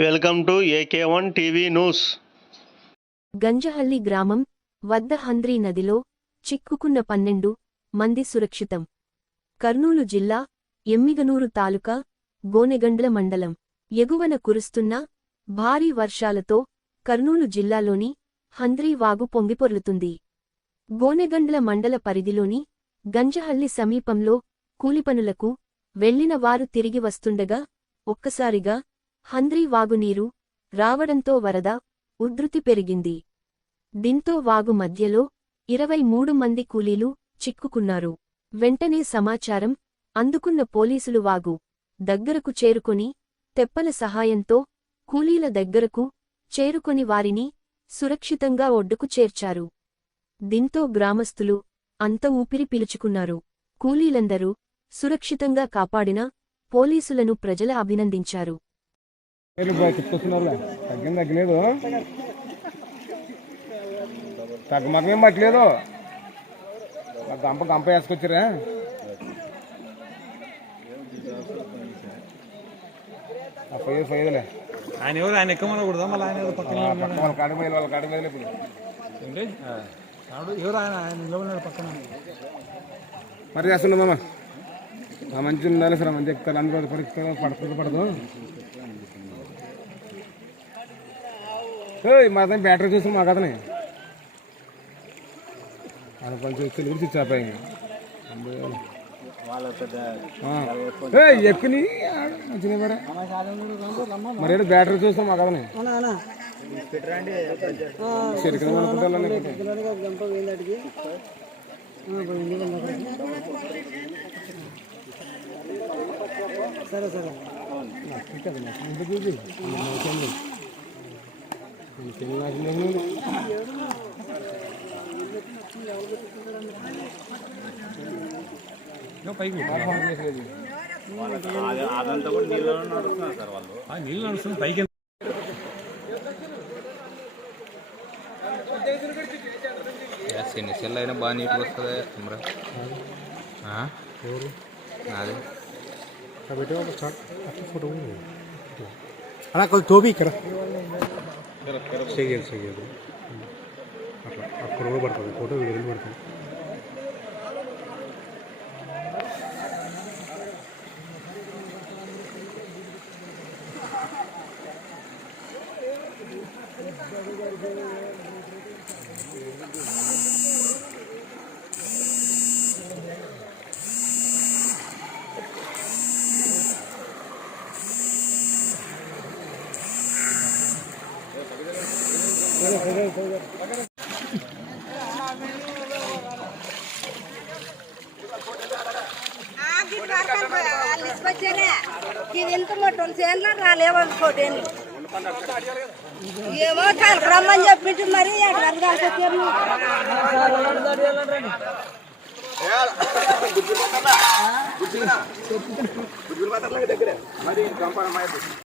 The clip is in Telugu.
Welcome to AK1 TV news. Ganjahalli గ్రామం వద్ద హంద్రీ నదిలో చిక్కుకున్న 12 మంది సురక్షితం. కర్నూలు జిల్లా ఎమ్మిగనూరు తాలూకా గోనెగండ్ల మండలం ఎగువన కురుస్తున్న భారీ వర్షాలతో కర్నూలు జిల్లాలోని హంద్రీ వాగు పొంగిపొర్లుతుంది. గోనెగండ్ల మండల పరిధిలోని గంజహల్లి సమీపంలో కూలిపనులకు వెళ్లిన వారు తిరిగి వస్తుండగా ఒక్కసారిగా హంద్రీ వాగునీరు రావడంతో వరద ఉధృతి పెరిగింది. దీంతో వాగు మధ్యలో 23 మంది కూలీలు చిక్కుకున్నారు. వెంటనే సమాచారం అందుకున్న పోలీసులు వాగు దగ్గరకు చేరుకొని తెప్పల సహాయంతో కూలీల దగ్గరకు చేరుకొని వారిని సురక్షితంగా ఒడ్డుకు చేర్చారు. దీంతో గ్రామస్తులు అంత ఊపిరి పీల్చుకున్నారు. కూలీలందరూ సురక్షితంగా కాపాడిన పోలీసులను ప్రజల అభినందించారు. తగ్గమేం పట్టలేదు, గంప వేసుకొచ్చారా? ఆయన ఎవరు? ఆయన ఎక్కమనకూడదా? మళ్ళీ ఆయన వాళ్ళ కాడిపోయి ఇప్పుడు ఎవరు? ఆయన నిలబడినాడు పక్కన. మరి చేస్తుండమ్మా మంచి ఉండాలి సార్, మంచి ఎక్కుతారు, అందులో పడుతుంది పడదు. మా అతను బ్యాటరీ చూసి మాకు అతని అది కొంచెం తెలిసి చేపాయి ఎక్కుని మంచిగా మరి బ్యాటరీ చూస్తాం మాకు అతని సరే సరే నీళ్ళు నడుస్తుంది పైకి. సెల్ అయినా బాగా నీట్గా వస్తుంది కెమెరా. అదే ఫోటో అలా కొంచెం తోబి ఇక్కడ చెయ్యాలి అట్లా అక్కడ కూడా పడుతుంది ఫోటో వీడియో పడుతుంది. ఏమో రమ్మని చెప్పించి మరి